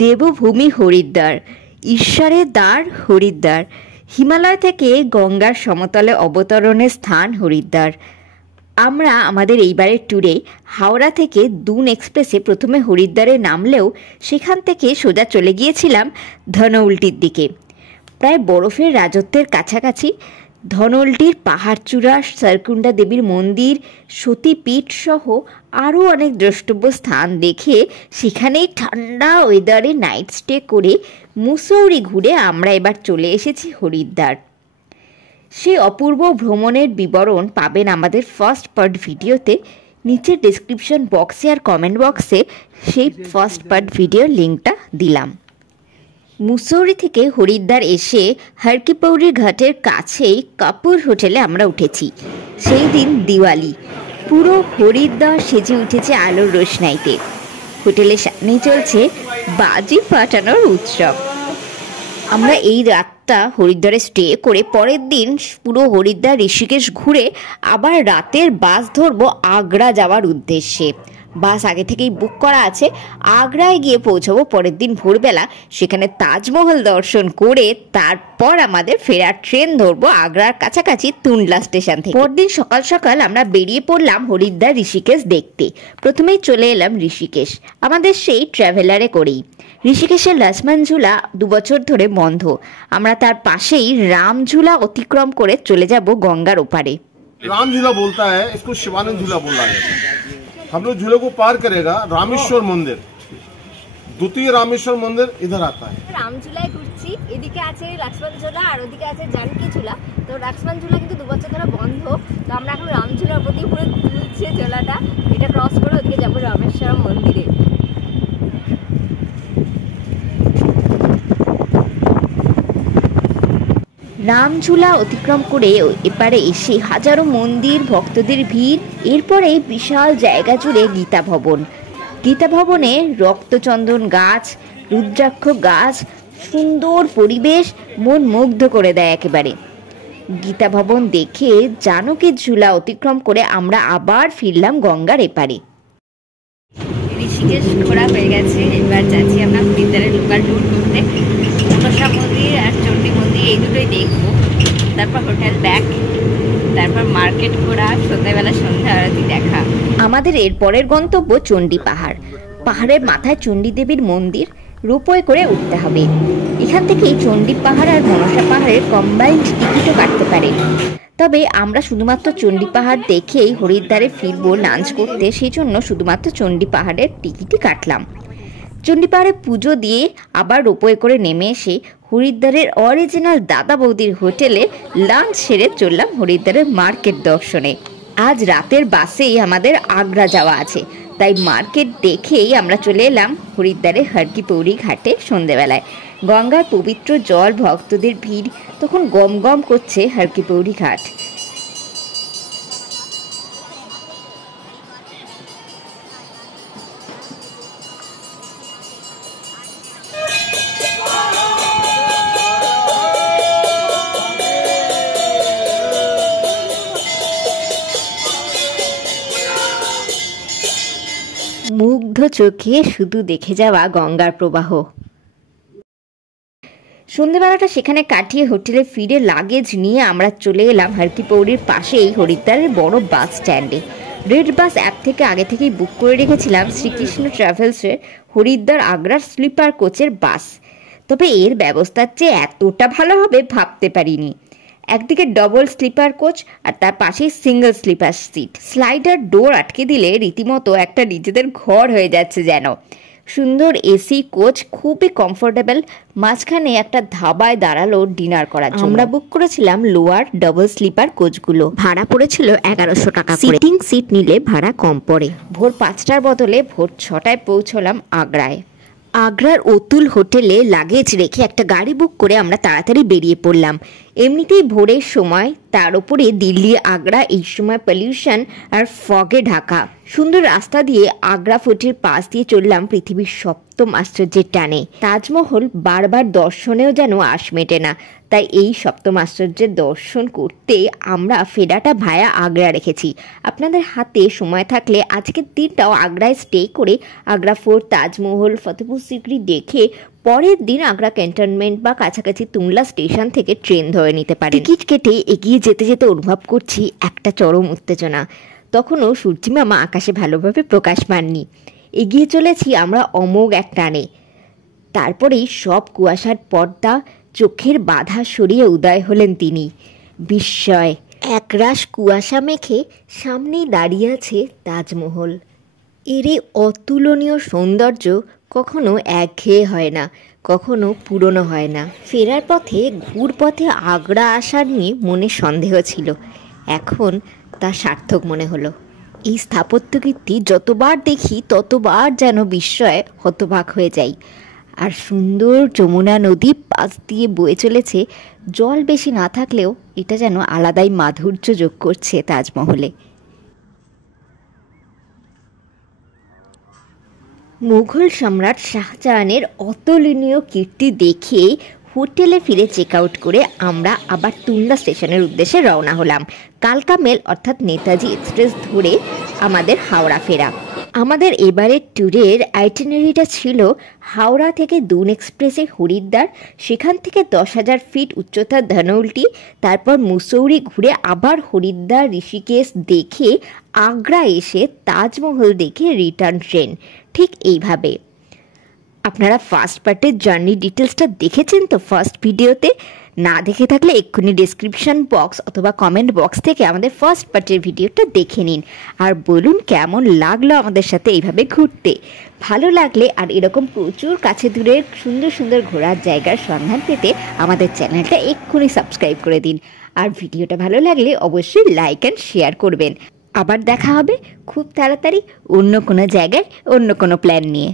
দেবভূমি হরিদ্বার, ঈশ্বরের দ্বার হরিদ্বার। হিমালয় থেকে গঙ্গার সমতলে অবতরণের স্থান হরিদ্বার। আমরা আমাদের এইবারের ট্যুরে হাওড়া থেকে দুন এক্সপ্রেসে প্রথমে হরিদ্বারে নামলেও সেখান থেকে সোজা চলে গিয়েছিলাম ধনউল্টির দিকে। প্রায় বরফের রাজত্বের কাছাকাছি ধনউল্টির পাহাড়চূড়া, সারকুণ্ডা দেবীর মন্দির, সতীপীঠ সহ আরও অনেক দ্রষ্টব্য স্থান দেখে সেখানেই ঠান্ডা ওয়েদারে নাইট স্টে করে মুসৌরি ঘুরে আমরা এবার চলে এসেছি হরিদ্বার। সেই অপূর্ব ভ্রমণের বিবরণ পাবেন আমাদের ফার্স্ট পার্ট ভিডিওতে। নিচের ডেসক্রিপশন বক্সে আর কমেন্ট বক্সে সেই ফার্স্ট পার্ট ভিডিওর লিঙ্কটা দিলাম। মুসৌরি থেকে হরিদ্বার এসে হর কি পৌড়ি ঘাটের কাছেই কাপুর হোটেলে আমরা উঠেছি। সেই দিন দিওয়ালি, পুরো হরিদ্বার সেজে উঠেছে আলোর রোশনাইতে। হোটেলের সামনেই চলছে বাজি ফাটানোর উৎসব। আমরা এই রাতটা হরিদ্বারে স্টে করে পরের দিন পুরো হরিদ্বার ঋষিকেশ ঘুরে আবার রাতের বাস ধরবো আগ্রা যাওয়ার উদ্দেশ্যে। বাস আগে থেকেই বুক করা আছে। আগ্রায় গিয়ে পৌঁছাবো পরের দিন ভোরবেলা। সেখানে তাজমহল দর্শন করে তারপর আমাদের ফেরার ট্রেন ধরবো আগ্রার কাছাকাছি তুন্ডলা স্টেশন থেকে। পরদিন সকাল সকাল আমরা বেরিয়ে পড়লাম হরিদ্বার ঋষিকেশ দেখতে। প্রথমেই চলে এলাম ঋষিকেশ আমাদের সেই ট্রাভেলারে করেই। ঋষিকেশের লক্ষ্মণ ঝুলা 2 বছর ধরে বন্ধ। আমরা তার পাশেই রাম ঝুলা অতিক্রম করে চলে যাব গঙ্গার ওপারে। राम झूला बोलता है, इसको शिवानंद झूला बोला है। हम लोग झूले को पार करेगा रामेश्वर मंदिर, द्वितीय रामेश्वर मंदिर इधर आता है। রাম ঝুলায় ঘুরছি, এদিকে আছে লক্ষ্মণ ঝুলা আর ওদিকে আছে জানকী ঝুলা। তো লক্ষ্মণ ঝুলা কিন্তু 2 বছর ধরে বন্ধ। তো আমরা এখন রাম ঝুলার প্রতি পুরো তুলছে ঝোলাটা। এটা ক্রস করে ওদিকে যাবো রামেশ্বর মন্দিরে। রামঝুলা অতিক্রম করে এপারে এসে হাজারো মন্দির, ভক্তদের ভিড়। এরপরে বিশাল জায়গা জুড়ে গীতা ভবন। গীতা ভবনে রক্তচন্দন গাছ, রুদ্রাক্ষ গাছ, সুন্দর পরিবেশ মন মুগ্ধ করে দেয় একেবারে। গীতা ভবন দেখে জানকীর ঝুলা অতিক্রম করে আমরা আবার ফিরলাম গঙ্গার এপারে। ঋষিকেশ ঘোরা হয়ে গেছে, এবার যাচ্ছি আমরা হরিদ্বারের লোকাল ট্যুর করতে। মনসা মন্দির আর চণ্ডী মন্দির এই দুটোই দেখবো। তারপর হোটেল ব্যাক, তারপর মার্কেট ঘোরা, সন্ধ্যাবেলা সন্ধ্যা আরতি দেখা। আমাদের এরপরের গন্তব্য চণ্ডী পাহাড়। পাহাড়ের মাথায় চণ্ডী দেবীর মন্দির। রোপওয়ে করে উঠতে হবে। এখান থেকে চণ্ডী পাহাড় আর মনসা পাহাড়ের কম্বাইন্ড টিকিটও কাটতে পারে। তবে আমরা শুধুমাত্র চণ্ডী পাহাড় দেখেই হরিদ্বারে ফিরবো লাঞ্চ করতে, সেই জন্য শুধুমাত্র চণ্ডী পাহাড়ের টিকিটই কাটলাম। চণ্ডী পাহাড়ে পুজো দিয়ে আবার রোপওয়ে করে নেমে এসে হরিদ্বারের অরিজিনাল দাদা বৌদির হোটেলে লাঞ্চ সেরে চললাম হরিদ্বারের মার্কেট দর্শনে। আজ রাতের বাসেই আমাদের আগ্রা যাওয়া আছে, তাই মার্কেট দেখেই আমরা চলে এলাম হরিদ্বারের হর কি পৌড়ি ঘাটে সন্ধেবেলায়। গঙ্গার পবিত্র জল, ভক্তদের ভিড়, তখন গম গম করছে হর কি পৌড়ি ঘাট। মুগ্ধ চোখে শুধু দেখে যাওয়া গঙ্গার প্রবাহ। সন্ধ্যেবেলাটা সেখানে কাটিয়ে হোটেলে ফিরে লাগেজ নিয়ে আমরা চলে এলাম হর কি পৌড়ির পাশেই হরিদ্বারের বড় বাস স্ট্যান্ডে। রেড বাস অ্যাপ থেকে আগে থেকেই বুক করে রেখেছিলাম শ্রীকৃষ্ণ ট্রাভেলসের হরিদ্বার আগ্রার স্লিপার কোচের বাস। তবে এর ব্যবস্থার চেয়ে এতটা ভালো হবে ভাবতে পারিনি। একদিকে ডবল স্লিপার কোচ আর তার পাশেই সিঙ্গেল স্লিপার সিট। স্লাইডার ডোর আটকে দিলে রীতিমতো একটা নিজেদের ঘর হয়ে যাচ্ছে যেন। সুন্দর এসি কোচ, খুবই কমফোর্টেবল। মাঝখানে একটা ধাবায় দাঁড়ালো ডিনার করার জন্য। আমরা বুক করেছিলাম লোয়ার ডবল স্লিপার কোচগুলো। ভাড়া পড়েছিল 1100 টাকা করে। সিটিং সিট নিলে ভাড়া কম পড়ে। ভোর 5টার বদলে ভোর 6টায় পৌঁছলাম আগ্রায়। আগ্রার অতুল হোটেলে লাগেজ রেখে একটা গাড়ি বুক করে আমরা তাড়াতাড়ি বেরিয়ে পড়লাম। এমনিতেই ভোরের সময়, তার উপরে দিল্লি আগ্রা এই সময় পলিউশন আর ফগে ঢাকা। সুন্দর রাস্তা দিয়ে আগ্রা ফোর্টের পাশ দিয়ে চললাম পৃথিবীর সপ্তম আশ্চর্যের টানে। তাজমহল বারবার দর্শনেও যেন আশ মেটে না, তাই এই সপ্তম আশ্চর্যের দর্শন করতে আমরা ফেরাটা ভায়া আগ্রা রেখেছি। আপনাদের হাতে সময় থাকলে আজকের দিনটাও আগ্রায় স্টে করে আগ্রা ফোর্ট, তাজমহল, ফতেপুর সিক্রি দেখে পরের দিন আগ্রা ক্যান্টনমেন্ট বা কাছাকাছি তুংলা স্টেশন থেকে ট্রেন ধরে নিতে পারেন। টিকিট কেটে এগিয়ে যেতে যেতে অনুভব করছি একটা চরম উত্তেজনা। তখনও সূর্যিমামা আকাশে ভালোভাবে প্রকাশ পাননি। এগিয়ে চলেছি আমরা অমোঘ এক টানে। তারপরেই সব কুয়াশার পর্দা, চোখের বাধা সরিয়ে উদয় হলেন তিনি। বিস্ময়, একরাশ কুয়াশা মেখে সামনেই দাঁড়িয়ে আছে তাজমহল। এর এই অতুলনীয় সৌন্দর্য কখনো একঘেয়ে হয় না, কখনো পুরনো হয় না। ফেরার পথে ঘুরপথে আগ্রা আসার নিয়ে মনে সন্দেহ ছিল, এখন তা সার্থক মনে হলো। এই স্থাপত্যকীর্তি যতবার দেখি ততবার যেন বিস্ময়ে হতবাক হয়ে যাই। আর সুন্দর যমুনা নদী পাশ দিয়ে বয়ে চলেছে। জল বেশি না থাকলেও এটা যেন আলাদাই মাধুর্য যোগ করছে তাজমহলে। মুঘল সম্রাট শাহজাহানের অতুলনীয় কীর্তি দেখে হোটেলে ফিরে চেক আউট করে আমরা আবার তুংলা স্টেশনের উদ্দেশ্যে রওনা হলাম। কালকা মেল অর্থাৎ নেতাজি এক্সপ্রেস ধরে আমাদের হাওড়া ফেরা। আমাদের এবারের ট্যুরের আইটিনারিটা ছিল হাওড়া থেকে দুন এক্সপ্রেসে হরিদ্বার, সেখান থেকে 10,000 ফিট উচ্চতার ধনৌল্টি, তারপর মুসৌরি ঘুরে আবার হরিদ্বার ঋষিকেশ দেখে আগ্রা এসে তাজমহল দেখে রিটার্ন ট্রেন। ঠিক এইভাবে। আপনারা ফার্স্ট পার্টের জার্নি ডিটেলসটা দেখেছেন তো ফার্স্ট ভিডিওতে? না দেখে থাকলে এক্ষুনি ডেসক্রিপশন বক্স অথবা কমেন্ট বক্স থেকে আমাদের ফার্স্ট পার্টের ভিডিওটা দেখে নিন, আর বলুন কেমন লাগলো আমাদের সাথে এইভাবে ঘুরতে। ভালো লাগলে আর এরকম প্রচুর কাছে দূরের সুন্দর সুন্দর ঘোরার জায়গার সন্ধান পেতে আমাদের চ্যানেলটা এক্ষুনি সাবস্ক্রাইব করে দিন। আর ভিডিওটা ভালো লাগলে অবশ্যই লাইক অ্যান্ড শেয়ার করবেন। আবার দেখা হবে খুব তাড়াতাড়ি অন্য কোনো জায়গায় অন্য কোনো প্ল্যান নিয়ে।